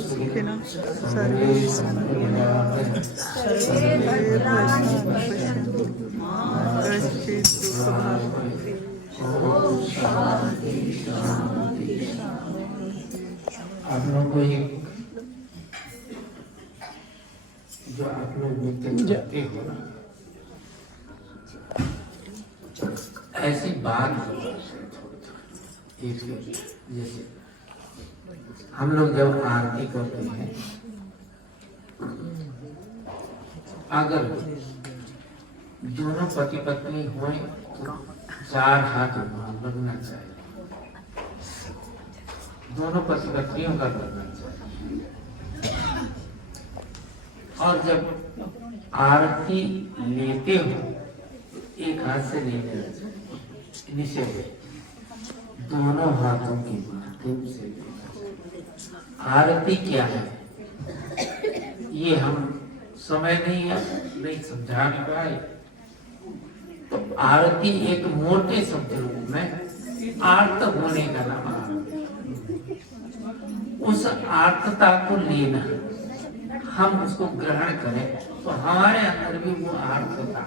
सुखिनः सर्वे सन्तु सर्वे भद्राणि पश्यन्तु मा कश्चित् दुःखभाग् भवेत्। आप लोग को एक जो आप लोग व्यक्ति करते हो ना, ऐसी बात एक जैसे हम लोग जब आरती करते हैं, अगर दोनों पति पत्नी हुए तो 4 हाथ लगना चाहिए, दोनों पति पत्नियों का करना चाहिए। और जब आरती लेते हो एक हाथ से नहीं लेना चाहिए, निषेध, दोनों हाथों की माध्यम से। आरती क्या है ये हम समय नहीं समझा नहीं पाए। तो आरती एक मोटे शब्द रूप में आर्त होने का नाम आरती। उस आर्तता को लेना, हम उसको ग्रहण करें तो हमारे अंदर भी वो आर्तता,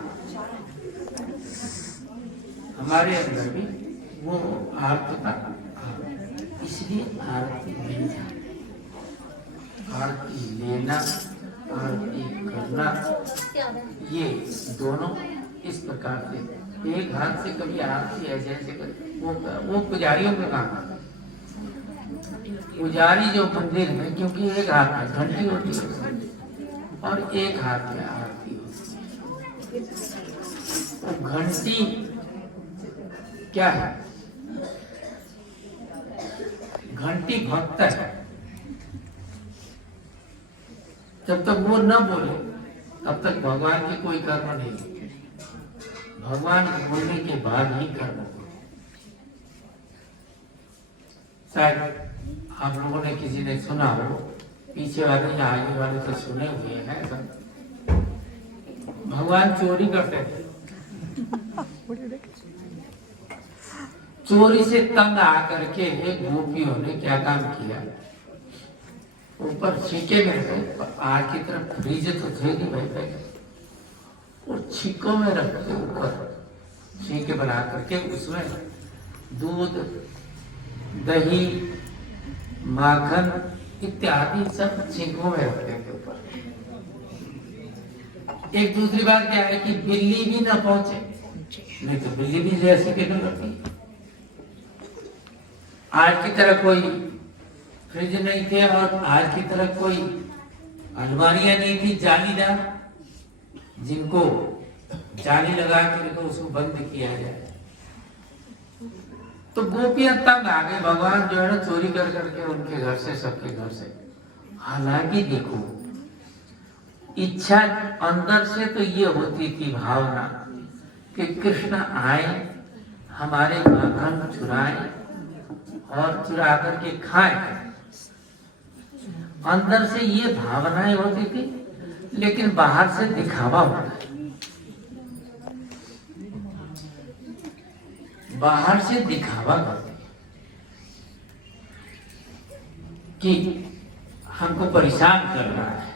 हमारे अंदर भी वो आर्तता, इसलिए आरती मिल जाए। आरती लेना, आरती करना, ये दोनों इस प्रकार से एक हाथ से कभी आरती ऐसे ऐसे वो पुजारियों का काम है। पुजारी जो मंदिर में, क्योंकि एक हाथ में घंटी होती है और एक हाथ में आरती होती है। तो घंटी क्या है? घंटी भक्त है। जब तक वो न बोले तब तक भगवान की कोई कर्म नहीं। भगवान बोलने के बाद ही कर्म हो। शायद आप लोगों ने किसी ने सुना हो, पीछे वाले या आगे वाले तो सुने हुए हैं सब। भगवान चोरी करते थे, चोरी से तंग आकर के एक गोपियों ने क्या काम किया, ऊपर छीके में रखे, आग की तरफ फ्रिज तो थे नहीं भाई, और छीकों में रख के ऊपर छीके बना करके उसमें दूध, दही, माखन इत्यादि सब छीकों में रखते थे ऊपर। एक दूसरी बात क्या है कि बिल्ली भी ना पहुंचे, नहीं तो बिल्ली भी जैसी के करती। आज की तरह कोई फ्रिज नहीं थे और आज की तरह कोई अलमारियां नहीं थी जालीदार, जिनको जाली लगा के उसको बंद किया जाए। तो गोपियां तंग आ गए, भगवान जो है ना चोरी कर करके उनके घर से, सबके घर से। हालांकि देखो, इच्छा अंदर से तो ये होती थी भावना कि कृष्ण आए, हमारे माखन चुराए और चुरा करके खाए। अंदर से ये भावनाएं होती थी, लेकिन बाहर से दिखावा होता है। बाहर से दिखावा करते हैं कि हमको परेशान कर रहा है।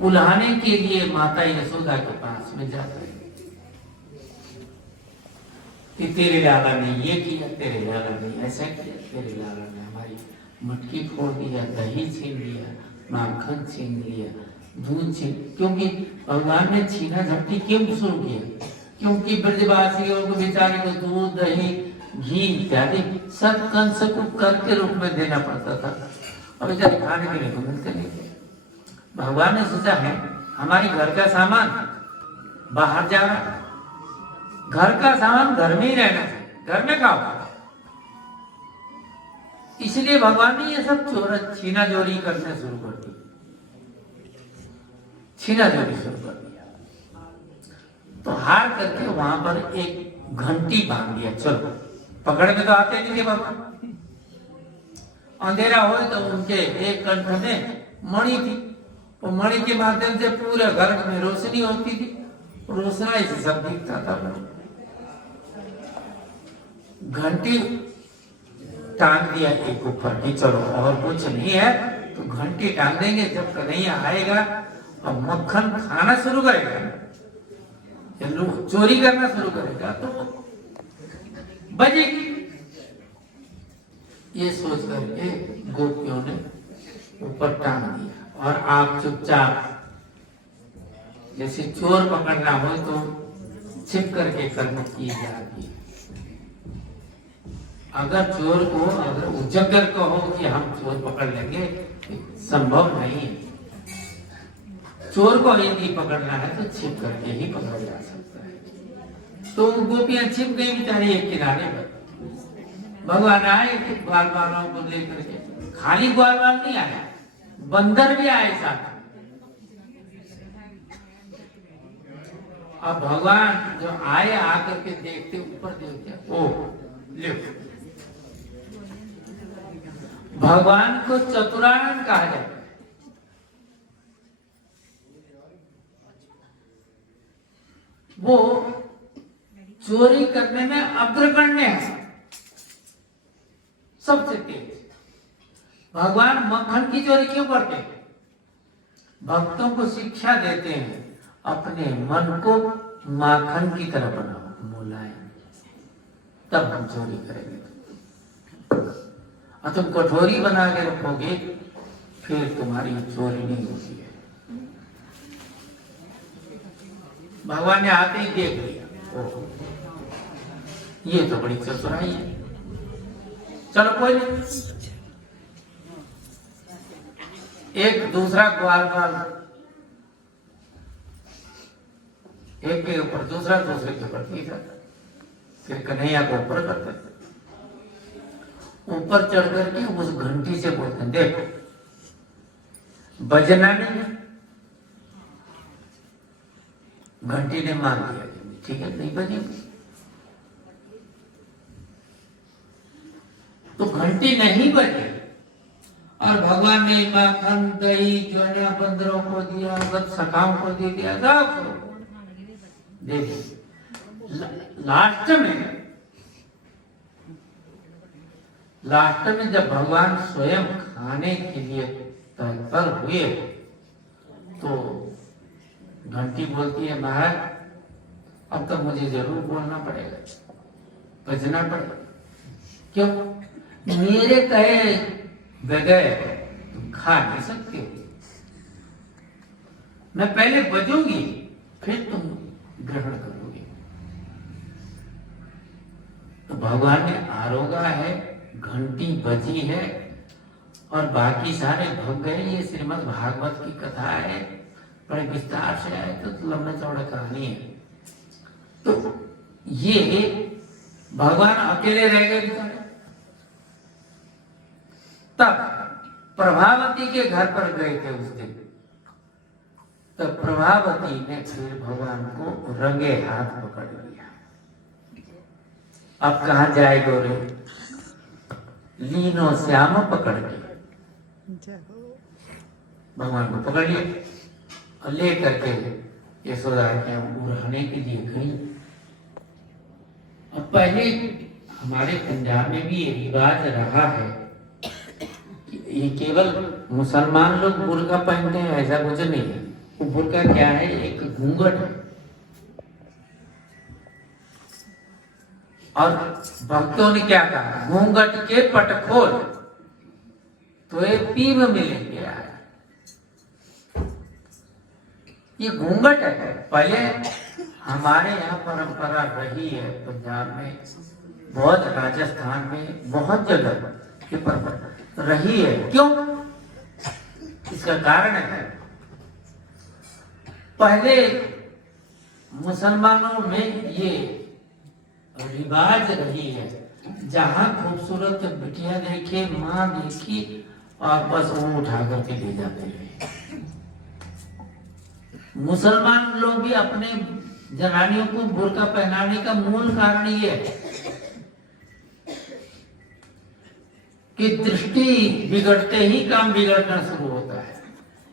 उल्हाने के लिए माता यशोदा के पास में जाते हैं कि तेरे लाला ने ये किया, तेरे लाला ने ऐसा किया, तेरे लाला ने हमारी मटकी फोड़ दिया, दही छीन लिया, माखन छीन लिया, दूध छीन। क्योंकि भगवान ने छीना झपटी क्यों शुरू किया? क्योंकि ब्रजवासियों को बेचारे को दूध, दही, घी इत्यादि सब कंस को कर के रूप में देना पड़ता था और बेचारे खाने के लिए तो मिलते नहीं थे। भगवान ने सोचा है हमारी घर का सामान बाहर जा रहा, घर का सामान घर में ही रहना चाहिए, घर में खाओ। इसलिए भगवान ने ये सब छीना चोरी करने शुरू कर दी, छीना चोरी शुरू कर दिया। तो हार करके वहां पर एक घंटी बांध दिया, चलो पकड़ में तो आते नहीं थे भगवान। अंधेरा हो तो उनके एक कंठ में मणि थी, और मणि के माध्यम से पूरे घर में रोशनी होती थी, रोशनाई से सब दिखता था। घंटी टांग दिया एक ऊपर की, चलो और कुछ नहीं है तो घंटी टांग देंगे, जब कन्हैया आएगा और मक्खन खाना शुरू करेगा, चोरी करना शुरू करेगा तो बजेगी। ये सोच करके गोपियों ने ऊपर टांग दिया और आप चुपचाप, जैसे चोर पकड़ना हो तो छिप करके कर्म की जाती है। अगर चोर को, अगर उजागर को हो कि हम चोर पकड़ लेंगे, संभव नहीं है। चोर को यदि पकड़ना है तो छिप करके ही पकड़ा जा सकता है। तो गोपियां छिप गई बेचारी एक किनारे पर। भगवान आए ग्वाल वालों को लेकर के, खाली ग्वाल वाल नहीं आया, बंदर भी आए साथ। अब भगवान जो आए आकर के देखते, ऊपर देखते, ओह लिख, भगवान को चतुरानन कहा जाता है। वो चोरी करने में अग्रगण्य है, सबसे तेज। भगवान मक्खन की चोरी क्यों करते हैं? भक्तों को शिक्षा देते हैं, अपने मन को माखन की तरह बनाओ, मुलायम, तब हम चोरी करेंगे। और तुम कठोरी बना के रखोगे, फिर तुम्हारी चोरी नहीं होती है। भगवान ने आते ही देख लिया, ओह ये तो बड़ी चतुराई है, चलो कोई नहीं। एक दूसरा ग्वाल वाल, एक के ऊपर दूसरा, दूसरे के ऊपर तीसरा, फिर कन्हैया को ऊपर करते, ऊपर चढ़ करके उस घंटी से बोलते, देखो बजना नहीं। घंटी ने मान लिया, ठीक है नहीं बजेगी। तो घंटी नहीं बजे और भगवान ने माखन, दही, चना बंदरों को दिया, सब सखाओं को दे दिया, सब दे दिया। लास्ट में जब भगवान स्वयं खाने के लिए तत्पर हुए तो घंटी बोलती है, महाराज अब तो मुझे जरूर बोलना पड़ेगा, बजना पड़ेगा। क्यों? मेरे कहे बगैर तुम खा नहीं सकते हो। मैं पहले बजूंगी, फिर तुम ग्रहण करोगे। तो भगवान ने आरोगा है, घंटी बजी है और बाकी सारे भग गए। ये श्रीमद् भागवत की कथा है, बड़े विस्तार से आए, तो लंबे चौड़े कहानी है। तो ये भगवान अकेले रह गए बेचारे। तब प्रभावती के घर पर गए थे उस दिन। तो प्रभावती ने फिर भगवान को रंगे हाथ पकड़ लिया। अब कहा जाए गोरे, लीनो श्याम पकड़ लिया, भगवान को पकड़ लिया और ले करके यशोदा के रहने के लिए गई। अब पहले हमारे पंजाब में भी ये रिवाज रहा है कि ये केवल मुसलमान लोग बुर्का पहनते हैं, ऐसा कुछ नहीं है। वो बुर्का क्या है? एक घूंघट है। और भक्तों ने क्या कहा? घूंघट के पट खोल तो ये पीव मिलेंगे यार। ये घूंघट है। पहले हमारे यहाँ परंपरा रही है, पंजाब में, बहुत राजस्थान में, बहुत जगह ये परंपरा रही है। क्यों? इसका कारण है, पहले मुसलमानों में ये रिवाज रही है, जहां खूबसूरत बिटिया देखे, माँ देखी और बस वो उठा करके ले जाते हैं। मुसलमान लोग भी अपने जनानियों को बुर्का पहनाने का मूल कारण ये है कि दृष्टि बिगड़ते ही काम बिगड़ना शुरू होता है।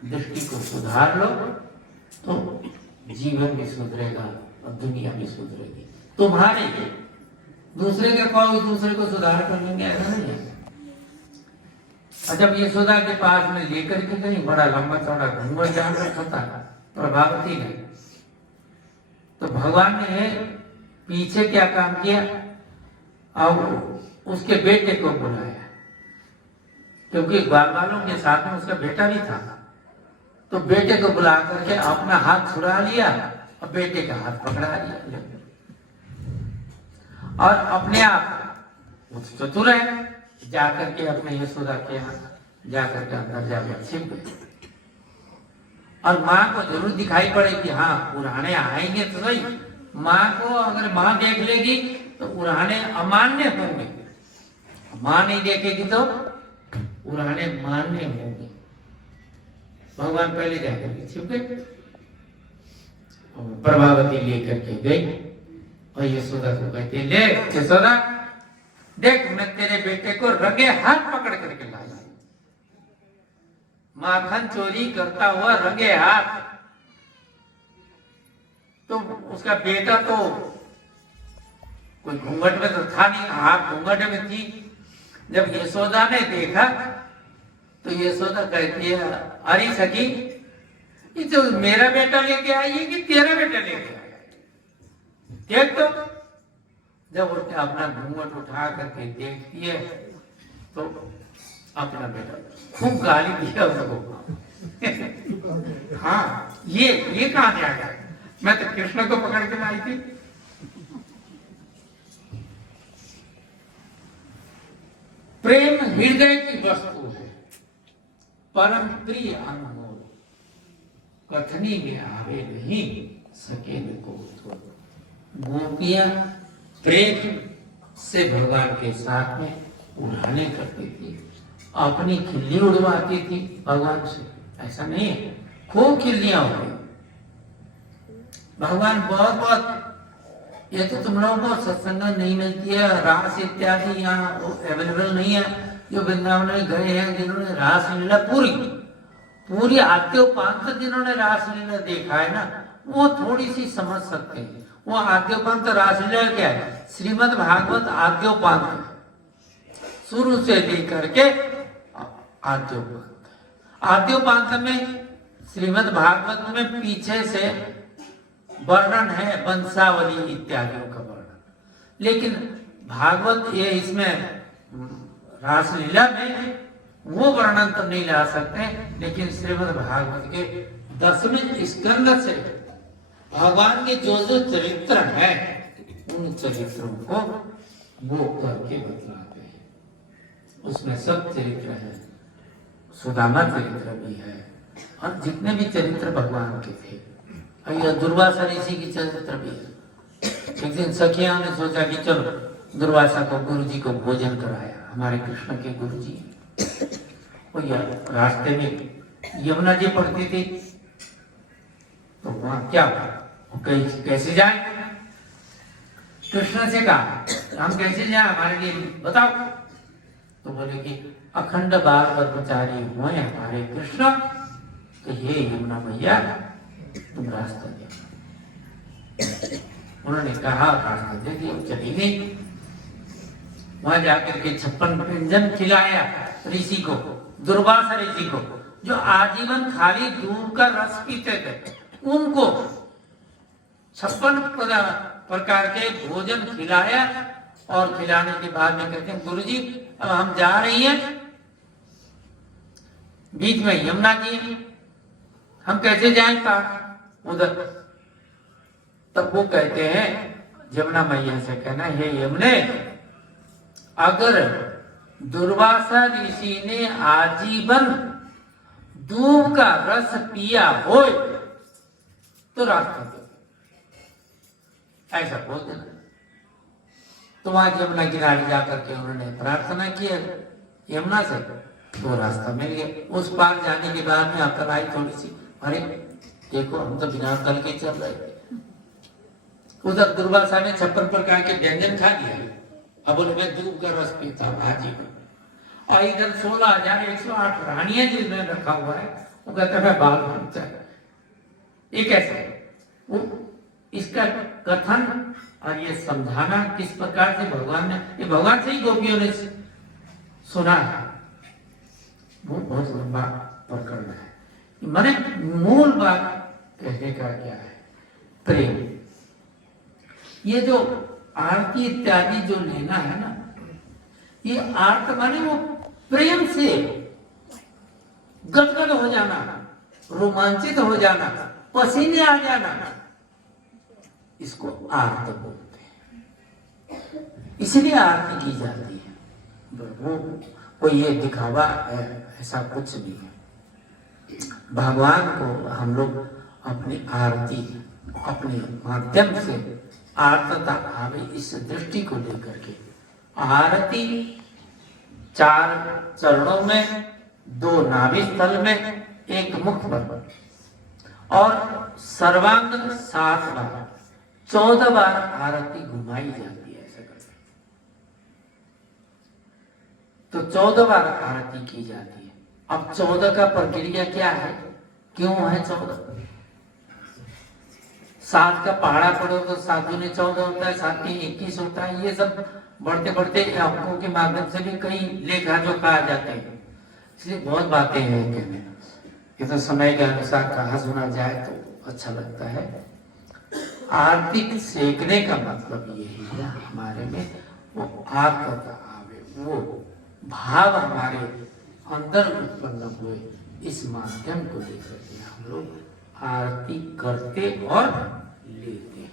दृष्टि को सुधार लो तो जीवन भी सुधरेगा और दुनिया भी सुधरेगी तुम्हारे लिए। दूसरे के कहो दूसरे को सुधार कर लेंगे ऐसा नहीं है। और जब यशोदा के पास में लेकर के गई, बड़ा लंबा चौड़ा घूंघट जान रखा था प्रभावती ने, तो भगवान ने पीछे क्या काम किया, अब उसके बेटे को बुलाया, क्योंकि बाल बालों के साथ में उसका बेटा भी था। तो बेटे को बुला करके अपना हाथ छुड़ा लिया और बेटे का हाथ पकड़ा लिया और अपने आप चतुर है जाकर के अपने यशोदा के यहाँ जाकर के अंदर जाकर छिप गए। और माँ को जरूर दिखाई पड़े कि हाँ पुराने आएंगे तो सही, माँ को अगर माँ देख लेगी तो पुराने अमान्य होंगे, माँ नहीं देखेगी तो पुराने मान्य होंगे। भगवान पहले जाकर के छिप गए, प्रभावती लेकर के गई और यशोदा को कहती ले यशोदा देख मैं तेरे बेटे को रंगे हाथ पकड़ करके लाया, माखन चोरी करता हुआ रंगे हाथ। तो उसका बेटा तो कोई घूंघट में तो था नहीं, हाथ घूंघट में थी। जब यशोदा ने देखा तो यशोदा कहती है अरे सखी ये जो मेरा बेटा लेके आई है कि तेरा बेटा लेके आया, देख तो। जब उसने अपना घूंघट उठा करके देखती है तो अपना बेटा, खूब गाली दिया उसको। हाँ ये कहां से आ गया, मैं तो कृष्ण को पकड़ के लाई थी। प्रेम हृदय की वस्तु है, परम प्रिय अनमोल, कथनी में आवे नहीं सके को। गोपियां प्रेम से भगवान के साथ में उड़ाने करती थी, अपनी खिल्ली उड़वाती थी भगवान से, ऐसा नहीं है, खूब खिल्लियां हो गई। भगवान बहुत ये तो तुम लोगों को सत्संग नहीं मिलती है, रास इत्यादि यहाँ अवेलेबल नहीं है। जो वृंदावन में गए हैं जिन्होंने रास लीला पूरी आद्योपांत जिन्होंने रास लीला देखा है ना, वो थोड़ी सी समझ सकते हैं। वो आद्योपांत रास लीला क्या है, श्रीमद् भागवत आद्योपांत, शुरू से लेकर के आद्योपांत में श्रीमद् भागवत में पीछे से वर्णन है वंशावली इत्यादियों का वर्णन, लेकिन भागवत ये इसमें रासलीला में वो वर्णन तो नहीं ला सकते। लेकिन श्रीमद् भागवत के 10वें स्कंद से भगवान के जो चरित्र है उन चरित्रों को वो करके बतलाते हैं। उसमें सब चरित्र है, सुदामा चरित्र भी है और जितने भी चरित्र भगवान के थे, दुर्वासा ऋषि की चरित्र भी है। एक दिन सखिया ने सोचा कि चलो दुर्वासा को गुरु जी को भोजन कराया, हमारे कृष्ण के गुरु जी। वो रास्ते में यमुना जी पड़ती थी, तो वहां क्या कैसे जाए, कृष्ण से कहा हम कैसे जाए, हमारे लिए बताओ। तो बोले कि अखंड बार ब्रह्मचारी हुए हमारे कृष्ण, तो ये यमुना मैया तुम रास्ता दे। उन्होंने कहा रास्ता दे दिया, चली गई। वहां जाकर के 56 व्यंजन खिलाया ऋषि को, दुर्वासा ऋषि को, जो आजीवन खाली दूध का रस पीते थे, उनको 56 प्रकार के भोजन खिलाया। और खिलाने के बाद में कहते हैं गुरुजी अब हम जा रही हैं, बीच में यमुना जी है, हम कैसे जाएं उधर। तब वो कहते हैं यमुना मैया से कहना हे यमुने, अगर दुर्वासा ऋषि ने आजीवन दूध का रस पिया हो तो रास्ता दो, ऐसा बोल देना। तो वहां यमुना किनारे जाकर के उन्होंने प्रार्थना की यमुना से, तो रास्ता मिल गया। उस पार जाने के बाद में अकल आई थोड़ी सी, अरे देखो हम तो बिना अकल के चल रहे थे। उधर दुर्वासा ने 56 प्रकार के व्यंजन खा लिया, अब बोले मैं दूध का रस पीता हूँ आजीवन। और इधर 16,108 रानियां जिसमें रखा हुआ है वो कहता है मैं बाल बनता है। ये कैसे है? वो इसका कथन और ये समझाना किस प्रकार से भगवान ने, ये भगवान से ही गोपियों ने सुना है, वो बहुत लंबा प्रकरण है। मैंने मूल बात कहने का क्या है? प्रेम। ये जो आरती इत्यादि जो लेना है ना, ये आर्त माने वो प्रेम से गदगद हो जाना, रोमांचित हो जाना, पसीने आ जाना, इसको आर्त बोलते हैं। इसलिए आरती की जाती है। वो कोई ये दिखावा है ऐसा कुछ नहीं है। भगवान को हम लोग अपनी आरती अपने माध्यम से आर्तता आवे, इस दृष्टि को लेकर के आरती 4 चरणों में, 2 नाभि स्थल में, 1 मुख पर और सर्वांग 7 बार, 14 बार आरती घुमाई जाती है ऐसा करके। तो 14 बार आरती की जाती है। अब 14 का प्रक्रिया क्या है, क्यों है 14? 7 का पहाड़ा पड़ो तो 7 दूनी 14 होता है, 7 के 21 होता है। ये सब बढ़ते बढ़ते अंकों के माध्यम से भी कई लेखा जो कहा जाते हैं, इसलिए बहुत बातें हैं कहने। ये तो समय के अनुसार कहा सुना जाए तो अच्छा लगता है। आरती सेकने का मतलब यही है हमारे में वो आर्तता आवे, वो भाव हमारे अंदर उत्पन्न हुए, इस माध्यम को लेकर के हम लोग आरती करते और लेते हैं।